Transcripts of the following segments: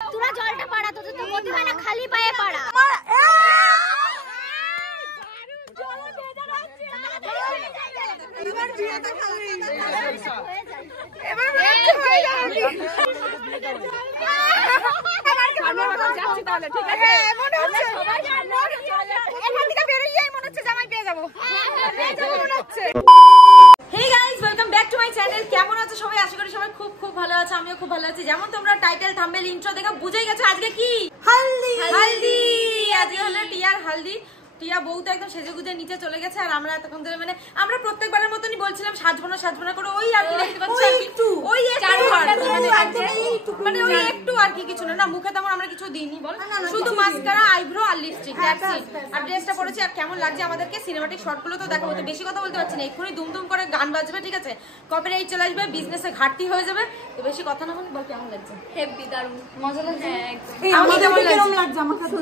তোরা জলটা পাড়া, তোদের তো গতি হয় না, খালি পায়ে পাড়া। এবার বিয়েটা খালি এবার যাচ্ছি তাহলে, ঠিক আছে? মনে হচ্ছে সবাই এখান থেকে বেরিয়ে যাই, মনে হচ্ছে জামাই পেয়ে যাবো, মনে হচ্ছে। Hey guys, welcome back to my channel. কেমন আছো সবাই? আশা করি সবাই খুব খুব ভালো আছে, আমিও খুব ভালো আছি। যেমন তোমরা টাইটেল থাম্বনেল ইন্ট্রো দেখে বুঝেই গেছো আজকে কি হালদি। আজকে হলো টিয়ার হালদি। টিয়া বউ তো একদম সেজে গুজে নিচে চলে গেছে, আর আমরা এতক্ষণ ধরে মানে আমরা প্রত্যেকবারের মতনই বলছিলাম সাজবো না করে ওই আর কি দেখতে পাচ্ছি ওই মানে ওই একটু আর কি, কিছু না মুখে তেমন আমরা কিছু দিইনি বল, শুধু মাস্কারা, আইব্রো আর লিপস্টিক, দ্যাটস ইট। আর ড্রেসটা পরেছি, আর কেমন লাগছে আমাদেরকে সিনেমাটিক শর্টগুলো তো দেখাবো, তো বেশি কথা বলতে পারছি না, এক্ষুনি দুম করে গান বাজবে, ঠিক আছে? কপিরাইট চলে আসবে, বিজনেসে ঘাটতি হয়ে যাবে, তো বেশি কথা না বলে বল কেমন লাগছে? হেভি দারুণ মজা লাগছে। আমাদের কেমন লাগছে? আমার কাছে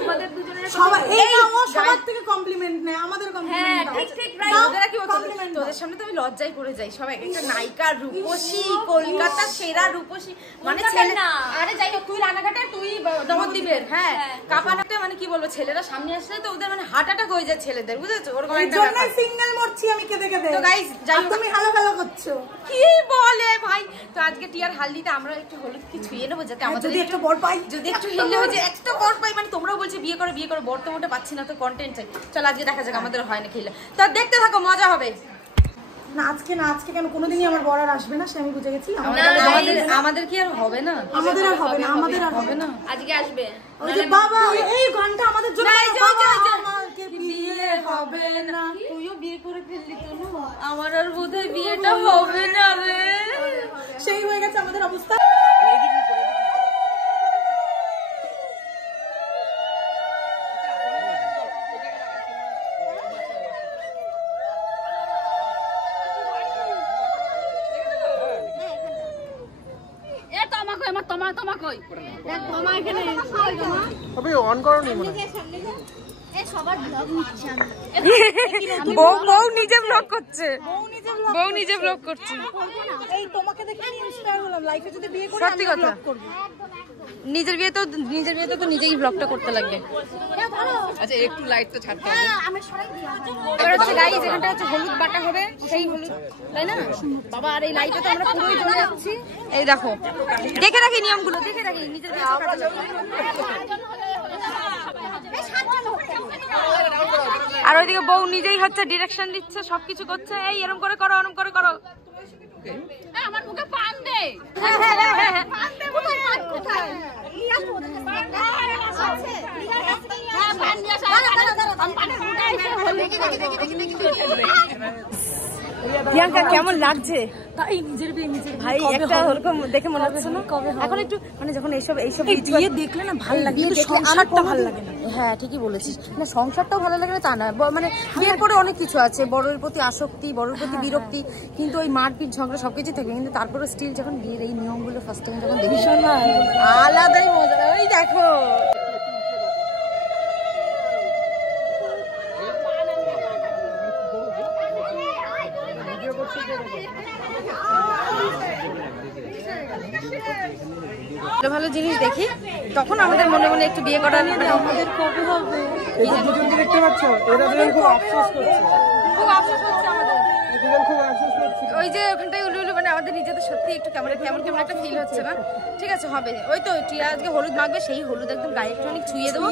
তোমাদের দুজনের সবাই এই সবার থেকে কমপ্লিমেন্ট নেয়, আমাদের কমপ্লিমেন্ট দাও। ঠিক ঠিক রাইট। ওদের কি কমপ্লিমেন্ট? তোদের সামনে তো আমি লজ্জায় পড়ে যাই, সবাই একটা নায়িকা, রূপসী, কলকাতার সেরা রূপসী, মানে ছেলে না। আরে যাই হোক, তুই রানাঘাটে, তুই নবদ্বীপের, হ্যাঁ কাপানাতে, মানে কি বলবো, ছেলেরা সামনে আসলে তো ওদের মানে হার্ট অ্যাটাক হয়ে যায় ছেলেদের, বুঝেছো? ওরকম একটা ব্যাপার। সিঙ্গেল মরছি আমি কেঁদে। তো গাইস যাই হোক, তুমি হ্যালো করছো কি বলে ভাই? তো আজকে টিয়ার হালদিতে আমরা একটু হলুদ কি ছুঁয়ে নেবো, যাতে আমাদের যদি একটু বড় পাই, যদি একটু হিললে হয়ে যায়, একটা বড় পাই, মানে তোমরাও বলছো বিয়ে করো বড় তো মোটে পাচ্ছি না, তো কন্টেন্ট চাই। চল আজকে দেখা যাক আমাদের হয় না খেলে, তো দেখতে থাকো, মজা হবে। না আজকে কেন কোনোদিনই আমার বড় আর আসবে না, সে আমি বুঝে গেছি। আমাদের কি আর হবে না? আমাদের আর হবে না, আজকে আসবে। ওই যে বাবা এই গানটা আমাদের জন্য, আমাকে বিয়ে হবে না, তুইও বিয়ে করে ফেললি তো না, আমার আর বোধহয় বিয়েটা হবে না রে। সেই হয়ে গেছে আমাদের অবস্থা। বউ নিজে ব্লগ করছে। এই তোমাকে দেখে আমি ইন্সপায়ার হলাম, লাইফে যদি বিয়ে করি সত্যি কথা, নিজের বিয়ে তো নিজেই ব্লগটা করতে লাগবে। আচ্ছা একটু লাইট তো ছাড়তে হবে। এবার হচ্ছে গাইস, এখানটা হচ্ছে হলুদ বাটা হবে, সেই হলুদ, তাই না বাবা? আর এই লাইটে তো আমরা পুরোই জ্বলে যাচ্ছি। এই দেখো, দেখে রাখি নিয়মগুলো, দেখে রাখি নিজের বিয়ে। আর ওইদিকে বউ নিজেই হচ্ছে ডিরেকশন দিচ্ছে, সবকিছু করছে, এই এরকম করে করো, ওরকম করে করো। আমার মুখে পান দে। প্রিয়াঙ্কা কেমন লাগছে? তাই নিজের বিয়ে ভাই একটা ওরকম দেখে মনে হচ্ছে না কবে এখন একটু মানে যখন এইসব বিয়ে দেখলে না ভালো লাগে, কিন্তু সংসারটা ভালো লাগে না। হ্যাঁ ঠিকই বলেছিস, না সংসারটাও ভালো লাগে না তা না, মানে বিয়ের পরে অনেক কিছু আছে, বড়ের প্রতি আসক্তি, বড়ের প্রতি বিরক্তি, কিন্তু ওই মারপিট ঝগড়া সবকিছু থাকে, কিন্তু তারপরে স্টিল যখন বিয়ের এই নিয়মগুলো ফার্স্ট টাইম যখন দেখি আলাদাই মজা। ওই দেখো ভালো জিনিস দেখি, তখন আমাদের মনে মনে একটু বিয়ে করার আমাদের কবে হবে। দেখতে পাচ্ছ, এরা দুজন খুব আফসোস করছে, খুব আফসোস হচ্ছে আমাদের, দুজন খুব আফসোস করছে। ওই যে ওখানটায় উলু মানে আমাদের নিজেদের সত্যি একটু কেমন একটা ফিল হচ্ছে না? ঠিক আছে হবে, ওই তো টিয়া আজকে হলুদ মাখবে, সেই হলুদ একদম গায়ে একটু অনেক ছুঁয়ে দেবো,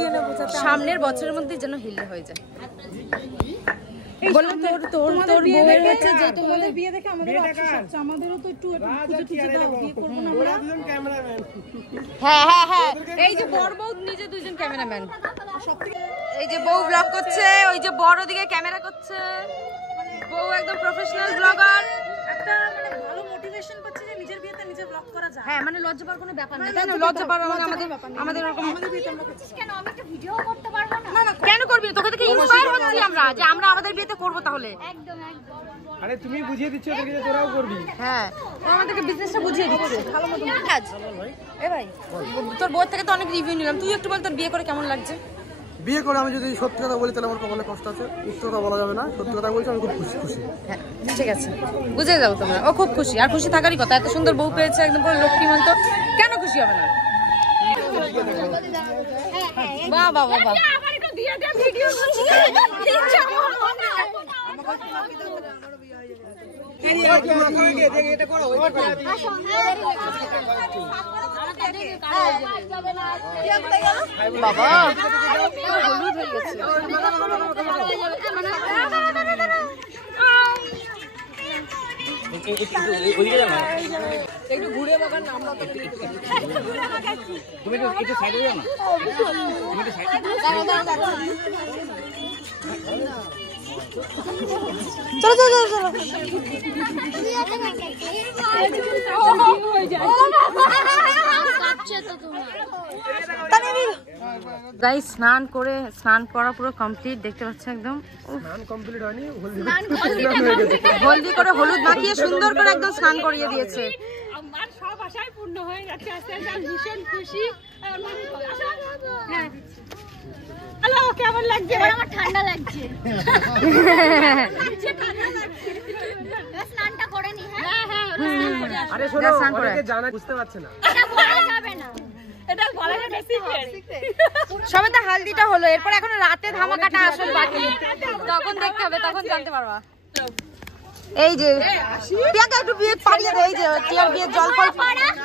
সামনের বছরের মধ্যে যেন হিললে হয়ে যায়। বললাম তোর বউয়ের হচ্ছে যে তোমাদের বিয়ে দেখে আমাদের আফসোস হচ্ছে, আমাদেরও তো একটু খুঁজে দাও, বিয়ে করবো না আমরা। দুজন ক্যামেরাম্যান, হ্যাঁ এই যে বড় বউ নিজে দুজন ক্যামেরাম্যান, এই যে বউ ব্লগ করছে, ওই যে বড় দিকে ক্যামেরা করছে, বউ একদম প্রফেশনাল ব্লগার। একটা মানে ভালো মোটিভেশন পাচ্ছে যে নিজের বিয়েতে নিজে ব্লগ করা যায়। হ্যাঁ মানে লজ্জা পাওয়ার কোনো ব্যাপার নেই, তাই না? লজ্জা পাওয়ার মানে আমাদের এরকম বিয়েতে আমরা করছি কেন? আমি একটা ভিডিও করতে পারবো না? না কেন করবি? তোকে থেকে ইন্সপায়ার হচ্ছি আমরা যে আমরা আমাদের বিয়েতে করব তাহলে। একদম আরে তুমি বুঝিয়ে দিচ্ছ ওদেরকে যে তোরাও করবি। হ্যাঁ ও আমাদেরকে বিজনেসটা বুঝিয়ে দিচ্ছে ভালো মতো। কাজ এ ভাই, তোর বউর থেকে তো অনেক রিভিউ নিলাম, তুই একটু বল তোর বিয়ে করে কেমন লাগছে? বিয়ে করে আমি যদি সত্যি কথা বলি তাহলে আমার কপালে কষ্ট আছে, মিথ্যে কথা বলা যাবে না, সত্যি কথা বলছি আমি খুব খুশি। হ্যাঁ ঠিক আছে, বুঝে যাও তোমরা, ও খুব খুশি, আর খুশি থাকারই কথা, এত সুন্দর বউ পেয়েছে, একদম পুরো লক্ষ্মীমন্ত, কেন খুশি হবে না? বাহ বাহ বাহ বাবা হলুদ হয়ে গেছে। একটু ঘুরে বাগান না আমরা তো তুমি একটু সাইডে যাও না তুমি একটু সাইডে চলো চলো চলো গাইস স্নান করা পুরো কমপ্লিট দেখতে পাচ্ছেন একদম স্নান কমপ্লিট হয়নি, হলদি করে হলুদ মাখিয়ে সুন্দর করে একদম স্নান করিয়ে দিয়েছে। আমার সব আশাই পূর্ণ হয়ে যাচ্ছে, আজকে আমি ভীষণ খুশি। হ্যালো, কেমন লাগছে? আমার ঠান্ডা লাগছে। স্নানটা করে নি। হ্যাঁ হ্যাঁ, আরে শোনো, অনেকে জানা বুঝতে পারছে না, এটা বলা যাবে না। এটা বলা যাবে সিক্রেট। সবে তো হালদিটা হলো, এরপর এখন রাতে ধামাকাটা আসল বাকি, তখন দেখতে হবে, তখন জানতে পারবা। এই যে প্রিয়াঙ্কা একটু বিয়ে পাড়িয়ে দে, এই যে টিয়ার বিয়ের জল ফল।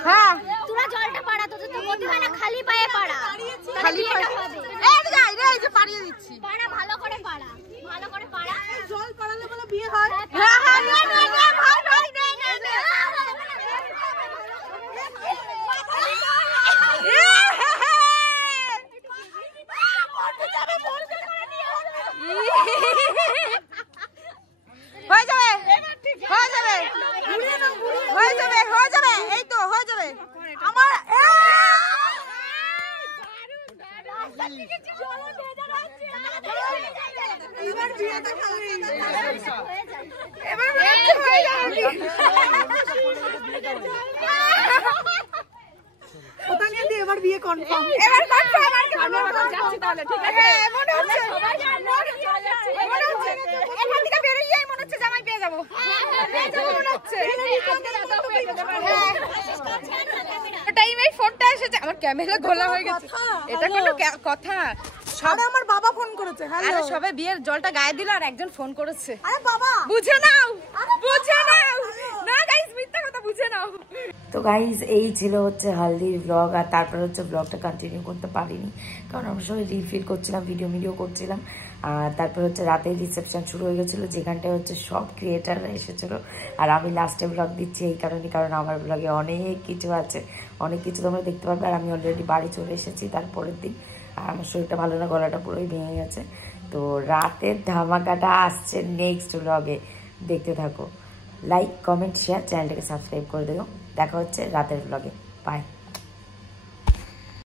হ্যাঁ তোরা জলটা পাড়া, তোদের তো গতি হয় না, খালি পায়ে পাড়া। খালি পায়ে এই যে পাড়িয়ে দিচ্ছি। পাড়া ভালো করে পাড়া, ভালো করে পাড়া। জল পড়ালে বলে বিয়ে হয়। হ্যাঁ হ্যাঁ নে নে নে ভাই ভাই নে নে নে। হয়ে যাবে হয়ে যাবে হয়ে যাবে হয়ে যাবে, এই তো হয়ে যাবে আমার। এবার বিয়ে কনফার্ম। এবার কনফার্ম আর কেমন যাচ্ছি তাহলে, ঠিক আছে? মনে হচ্ছে সবাই মনে হচ্ছে এখান থেকে বেরিয়েই মনে হচ্ছে জামাই পেয়ে যাবো। পেয়ে যাবো মনে হচ্ছে। টাইমে ফোনটা এসেছে, আমার ক্যামেরা গোলা হয়ে গেছে। এটা কোনো কথা? আরে আমার বাবা ফোন করেছে। হ্যালো, আরে সবে বিয়ের জলটা গায়ে দিল আর একজন ফোন করেছে। আরে বাবা বুঝে নাও, বুঝে নাও না গাইস, মিথ্যা কথা, বুঝে নাও। তো গাইজ এই ছিল হচ্ছে হালদির ব্লগ। আর তারপর হচ্ছে ব্লগটা কন্টিনিউ করতে পারিনি, কারণ আমরা সবাই রিফিল করছিলাম, ভিডিও করছিলাম। আর তারপর হচ্ছে রাতে রিসেপশন শুরু হয়ে গেছিলো, যেখানটায় হচ্ছে সব ক্রিয়েটাররা এসেছিলো। আর আমি লাস্টে ব্লগ দিচ্ছি এই কারণে, কারণ আমার ব্লগে অনেক কিছু আছে, অনেক কিছু তোমরা দেখতে পারবে। আর আমি অলরেডি বাড়ি চলে এসেছি তারপরের দিন, আর আমার শরীরটা ভালো না, গলাটা পুরোই ভেঙে গেছে। তো রাতের ধামাকাটা আসছে নেক্সট ব্লগে, দেখতে থাকো। লাইক কমেন্ট শেয়ার, চ্যানেলটাকে সাবস্ক্রাইব করে দেবো। দেখা হচ্ছে রাতের ব্লগে, বাই।